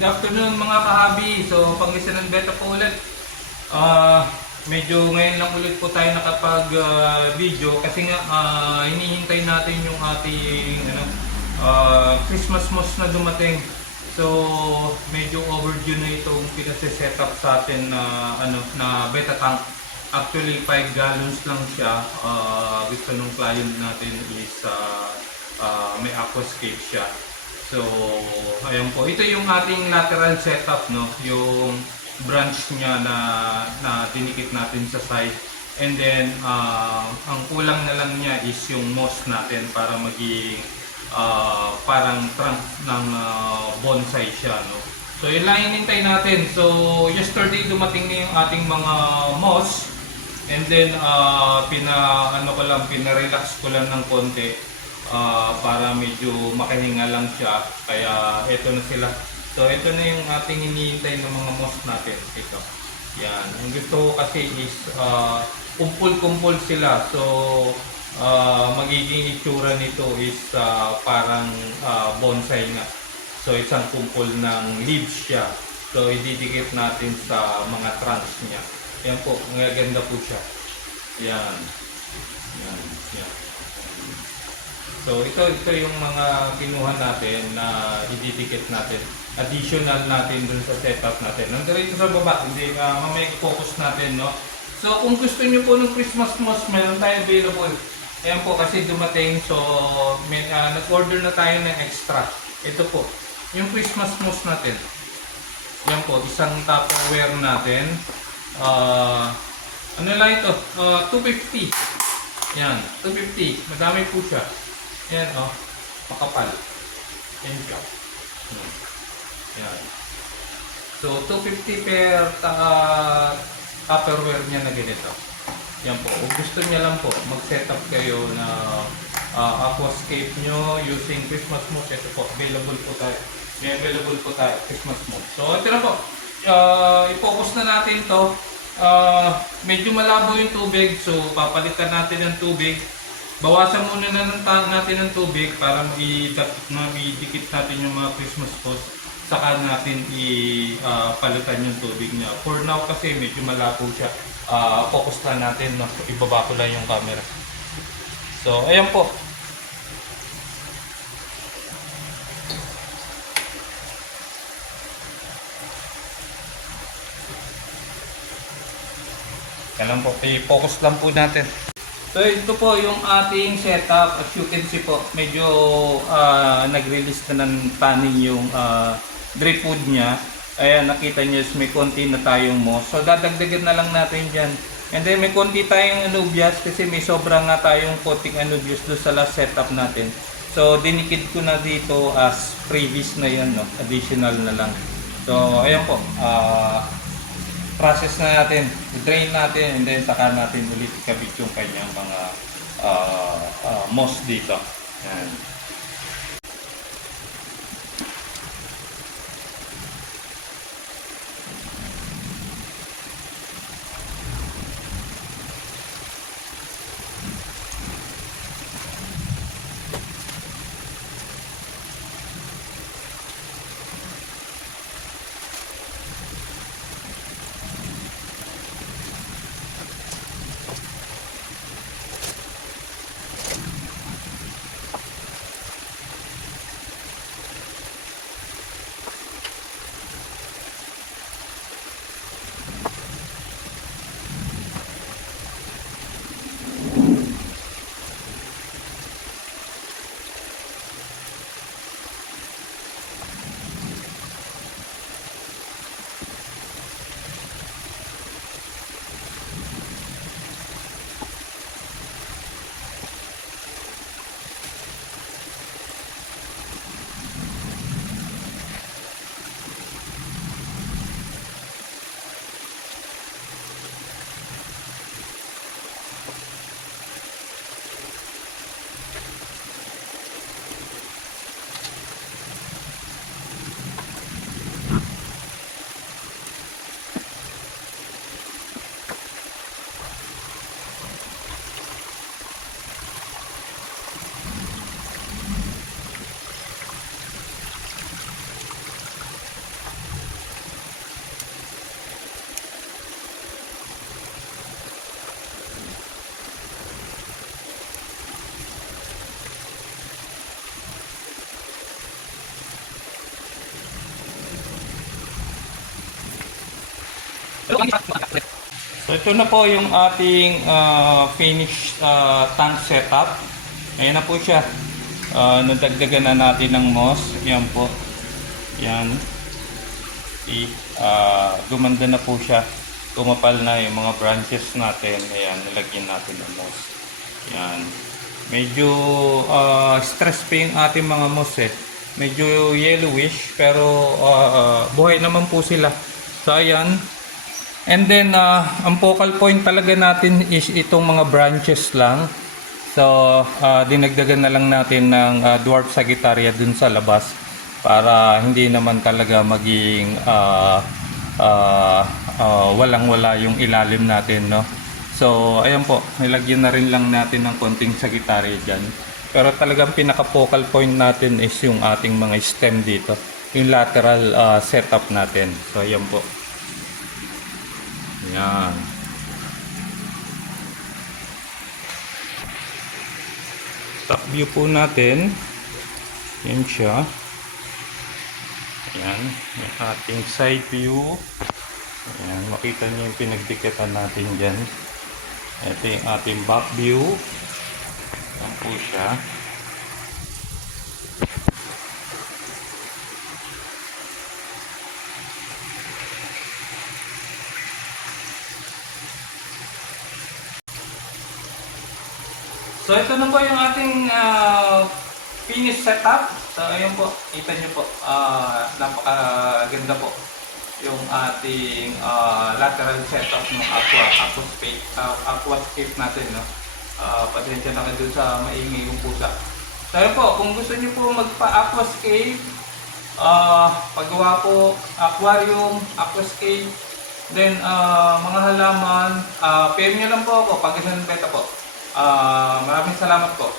Good afternoon mga kahabi. So, Pangasinan Beta po ulit. Medyo ngayon lang ulit po tayo nakapag-video kasi nga hinihintay natin yung ating Christmas moss na dumating. So, medyo overdue na itong pinase-set up sa atin na beta tank. Actually, 5 gallons lang siya. Gusto nung client natin is may aquascape siya. So, ayan po. Ito yung ating lateral setup, no? Yung branch niya na dinikit natin sa side. And then, ang kulang na lang niya is yung moss natin para maging parang trunk ng bonsai siya, no? So, yun lang hinintay natin. So, yesterday dumating na yung ating mga moss. And then, pinarelax ko lang ng konti. Para medyo makahinga lang siya, kaya eto na sila. So ito na yung ating hinihintay ng mga moss natin. Ito, yan. Ang gusto ko kasi is kumpul-kumpul sila. So magiging itsura nito is parang bonsai nga. So isang kumpul ng leaves siya. So ididikit natin sa mga trunks niya. Yan po, magaganda po siya. Yan. Yan. Yan. So ito yung mga kinuha natin na ididikit natin. Additional natin dun sa setup natin. Nandito sa baba, hindi mamaya i-focus natin, no? So kung gusto niyo po ng Christmas moss, meron tayo available. Ayan po kasi dumating, so nag-order na tayo ng extra. Ito po, yung Christmas moss natin. Yan po, isang Tupperware natin. Ano lang ito? 250. Yan, 250. Madami po siya. Yan, makapal. Yan siya. Yan. So, 250 per Tupperware niya na ganito. Yan po. Kung gusto niya lang po, mag-setup kayo na aquascape nyo using Christmas moss. Ito po, available po tayo. May available po tayo, Christmas moss. So, ito na po. I-focus na natin to. Medyo malabo yung tubig. So, papalitan natin ng tubig. Bawasan muna natin ng tubig para i-dikit natin yung mga Christmas post. Saka natin ipalitan yung tubig niya. For now kasi medyo malabo siya. Focus lang natin, no? Ibaba ko lang yung camera. So, ayan po. Kailan po, i-focus lang po natin. So ito po yung ating setup. As you can see po, medyo nag-release na ng tanning yung drip wood niya. Ayan, nakita nyo may konti na tayong moss. So dadagdagan na lang natin dyan. And then may konti tayong anubias kasi may sobra nga tayong konting anubias doon sa last setup natin. So dinikid ko na dito as previous na yan, no? Additional na lang. So ayan po, process na natin, drain natin, and then saka natin ulit ikabit yung kanyang mga moss dito. Yan. So ito na po yung ating finished tank setup. Ayan na po siya. Nadagdagan na natin ng moss. Yan po. Yan. Gumanda na po siya. Kumapal na yung mga branches natin. Ayan, nilagyan natin ng moss. Yan. Medyo stress pa yung ating mga moss eh. Medyo yellowish pero buhay naman po sila. So ayan. And then ang focal point talaga natin is itong mga branches lang. So dinagdagan na lang natin ng dwarf sagittaria dun sa labas para hindi naman talaga maging walang-wala yung ilalim natin, no. So ayan po, nilagyan na rin lang natin ng konting sagittaria dyan. Pero talagang pinaka focal point natin is yung ating mga stem dito, yung lateral setup natin. So ayan po. Yan. Top view po natin. Yan siya. Yan. Yung ating side view. Yan. Makita niyo yung pinagdikitan natin dyan. Ito yung ating back view. Yan po siya. So ito na po yung ating finished setup. So ayun po, kita nyo po, napakaganda po yung ating lateral setup ng aquascape natin, no. Pasensya na kayo dun sa maingay yung pusa. So ayun po, kung gusto nyo po magpa-aquascape, paggawa po aquarium, aquascape, then mga halaman, PM nyo lang po ako pag isan beta po. Maraming salamat po.